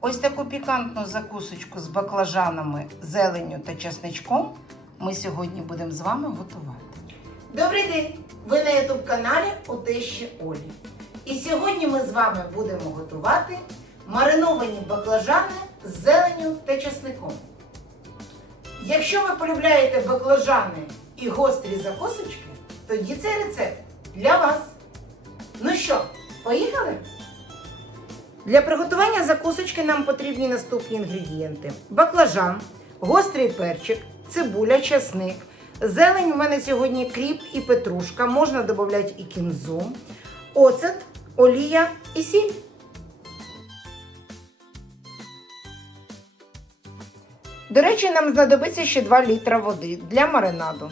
Ось таку пікантну закусочку з баклажанами, зеленню та часничком ми сьогодні будемо з вами готувати. Добрий день! Ви на youtube каналі у Олі. І сьогодні ми з вами будемо готувати мариновані баклажани з зеленню та часником. Якщо ви полюбляєте баклажани і гострі закусочки, тоді цей рецепт для вас. Ну що, поїхали? Для приготування закусочки нам потрібні наступні інгредієнти: баклажан, гострий перчик, цибуля, часник. Зелень у мене сьогодні кріп і петрушка, можна додати і кінзу, оцет, олія і сіль. До речі, нам знадобиться ще 2 літра води для маринаду.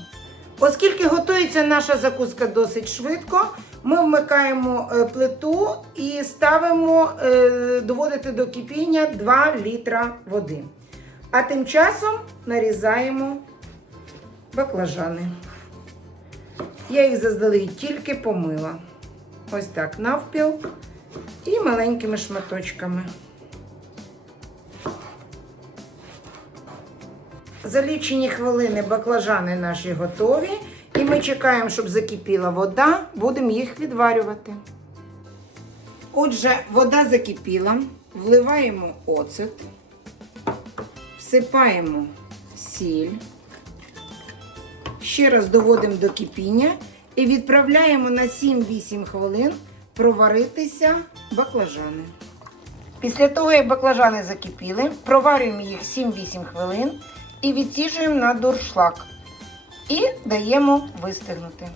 Оскільки готується наша закуска досить швидко, ми вмикаємо е, плиту і ставимо е, доводити до кипіння 2 літра води. А тим часом нарізаємо баклажани. Я їх заздалегідь тільки помила. Ось так навпіл і маленькими шматочками. За лічені хвилини баклажани наші готові. І ми чекаємо, щоб закипіла вода, будемо їх відварювати. Отже, вода закипіла, вливаємо оцет, всипаємо сіль, ще раз доводимо до кипіння і відправляємо на 7-8 хвилин проваритися баклажани. Після того, як баклажани закипіли, проварюємо їх 7-8 хвилин і відсіжуємо на дуршлаг. І даємо вистигнути.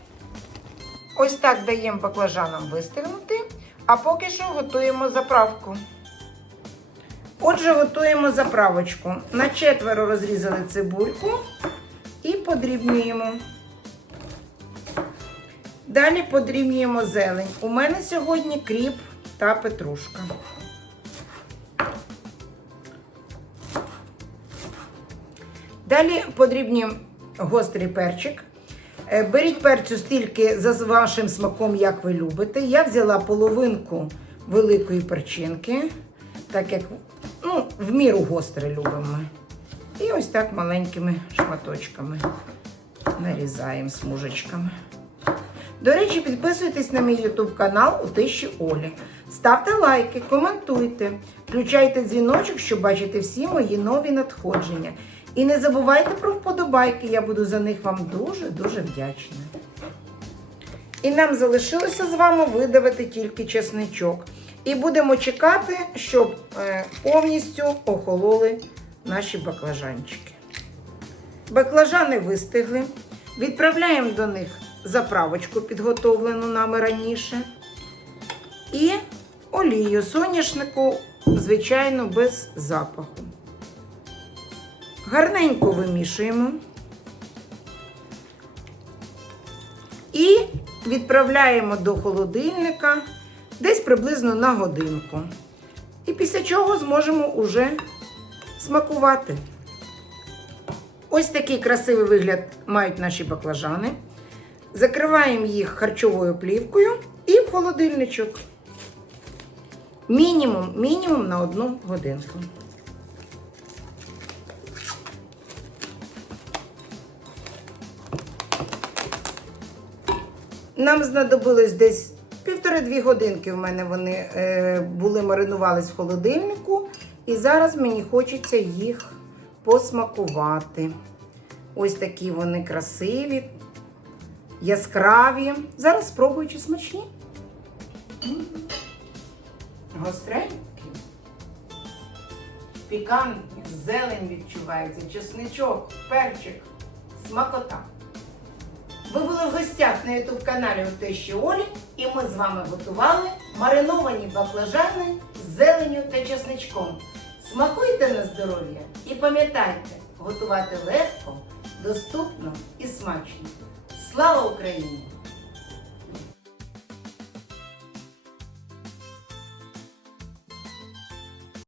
Ось так даємо баклажанам вистигнути, а поки що готуємо заправку. Отже, готуємо заправочку. На четверо розрізали цибульку і подрібнюємо. Далі подрібнюємо зелень. У мене сьогодні кріп та петрушка. Далі подрібнюємо гострий перчик. Е, Беріть перцю стільки за вашим смаком, як ви любите. Я взяла половинку великої перчинки, так як ну, в міру гостре любимо. І ось так маленькими шматочками нарізаємо смужечками. До речі, підписуйтесь на мій YouTube канал у тиші Олі. Ставте лайки, коментуйте, включайте дзвіночок, щоб бачити всі мої нові надходження. І не забувайте про вподобайки, я буду за них вам дуже-дуже вдячна. І нам залишилося з вами видавити тільки чесничок. І будемо чекати, щоб е, повністю охололи наші баклажанчики. Баклажани вистигли. Відправляємо до них заправочку, підготовлену нами раніше. І олію соняшнику, звичайно, без запаху. Гарненько вимішуємо. І відправляємо до холодильника десь приблизно на годинку. І після чого зможемо уже смакувати. Ось такий красивий вигляд мають наші баклажани. Закриваємо їх харчовою плівкою і в холодильничок. Мінімум, мінімум на одну годинку. Нам знадобилось десь півтори-дві годинки в мене вони е, були маринувались в холодильнику. І зараз мені хочеться їх посмакувати. Ось такі вони красиві, яскраві. Зараз спробую, чи смачні. Гостренькі. Пікантні, зелень відчувається, чесничок, перчик, смакота. Ви були в гостях на youtube каналі у Тещі Олі, і ми з вами готували мариновані баклажани з зеленю та чесничком. Смакуйте на здоров'я і пам'ятайте, готувати легко, доступно і смачно. Слава Україні!